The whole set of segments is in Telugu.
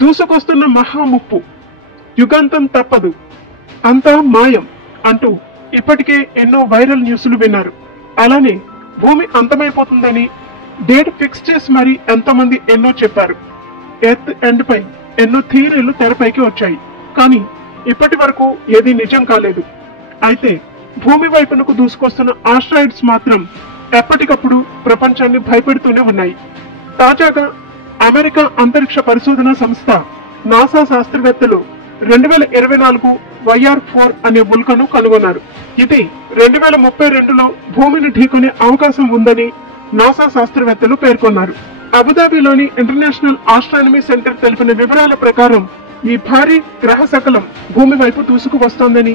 దూసుకొస్తున్న మహాముప్పు, యుగాంతం తప్పదు, అంతా మాయం అంటూ ఇప్పటికే ఎన్నో వైరల్ న్యూస్లు విన్నారు. అలానే భూమి అంతమైపోతుందని డేట్ ఫిక్స్ చేసి మరి ఎంతమంది ఎన్నో చెప్పారు. ఎర్త్ ఎండ్ పై ఎన్నో థియరీలు తెరపైకి వచ్చాయి. కానీ ఇప్పటి వరకు ఏది నిజం కాలేదు. అయితే భూమి వైపునకు దూసుకొస్తున్న ఆస్ట్రాయిడ్స్ మాత్రం ఎప్పటికప్పుడు ప్రపంచాన్ని భయపెడుతూనే ఉన్నాయి. తాజాగా అమెరికా అంతరిక్ష పరిశోధన సంస్థ నాసా శాస్త్రవేత్తలు 2024 YR4 అనే ఉల్కను కనుగొన్నారు. ఇది 2032లో భూమిని ఢీకొనే అవకాశం ఉందని నాసా శాస్త్రవేత్తలు పేర్కొన్నారు. అబుదాబిలోని ఇంటర్నేషనల్ ఆస్ట్రానమీ సెంటర్ తెలిపిన వివరాల ప్రకారం ఈ భారీ గ్రహ శకలం భూమి వైపు దూసుకు వస్తోందని,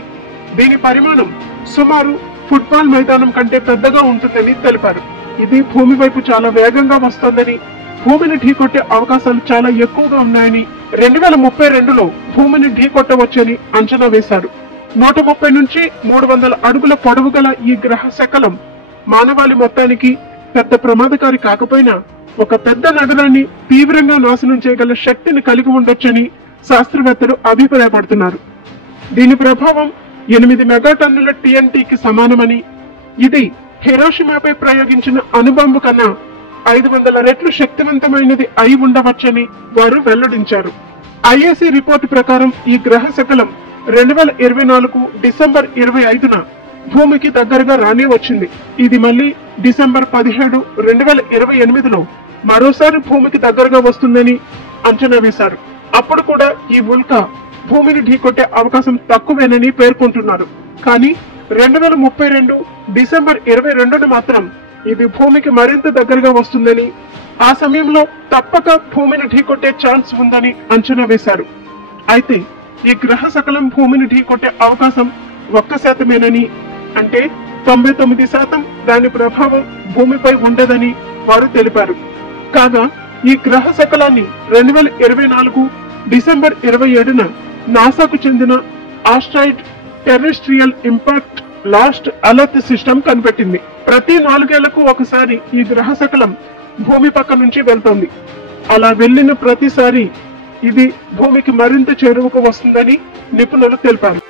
దీని పరిమాణం సుమారు ఫుట్బాల్ మైదానం కంటే పెద్దగా ఉంటుందని తెలిపారు. ఇది భూమి వైపు చాలా వేగంగా వస్తోందని, భూమిని ఢీకొట్టే అవకాశాలు చాలా ఎక్కువగా ఉన్నాయని, 2032లో భూమిని ఢీకొట్టవచ్చని అంచనా వేశారు. 130 నుంచి 300 అడుగుల పొడవు గల ఈ గ్రహ శకలం మానవాళి మొత్తానికి పెద్ద ప్రమాదకారి కాకపోయినా ఒక పెద్ద నగరాన్ని తీవ్రంగా నాశనం చేయగల శక్తిని కలిగి ఉండొచ్చని శాస్త్రవేత్తలు అభిప్రాయపడుతున్నారు. దీని ప్రభావం 8 మెగాటన్నుల TNTకి సమానమని, ఇది హిరోషిమాపై ప్రయోగించిన అణుబాంబు కన్నా 500 రెట్లు శక్తివంతమైనది అయి ఉండవచ్చని వారు వెల్లడించారు. IAC రిపోర్టు ప్రకారం ఈ గ్రహ శకలం 2024 డిసెంబర్ 25న భూమికి దగ్గరగా రాని వచ్చింది. ఇది మళ్ళీ డిసెంబర్ 17, 2028లో మరోసారి భూమికి దగ్గరగా వస్తుందని అంచనా వేశారు. అప్పుడు కూడా ఈ ఉల్క భూమిని ఢీకొట్టే అవకాశం తక్కువేనని పేర్కొంటున్నారు. కానీ 2032 డిసెంబర్ 22న మాత్రం ఇది భూమికి మరింత దగ్గరగా వస్తుందని, ఆ సమయంలో తప్పక భూమిని ఢీకొట్టే ఛాన్స్ ఉందని అంచనా వేశారు. అయితే ఈ గ్రహ శకలం భూమిని ఢీకొట్టే అవకాశం 1%, అంటే 99% దాని ప్రభావం భూమిపై ఉండదని వారు తెలిపారు. కాగా ఈ గ్రహ శకలాన్ని 2024 డిసెంబర్ 27న నాసాకు చెందిన asteroid terrestrial impact last alert system కనిపెట్టింది. ప్రతి 4 ఏళ్లకు ఒకసారి ఈ గ్రహ శకలం భూమి పక్క నుంచి వెళ్తోంది. అలా వెళ్లిన ప్రతిసారి ఇది భూమికి మరింత చేరువకు వస్తుందని నిపుణులు తెలిపారు.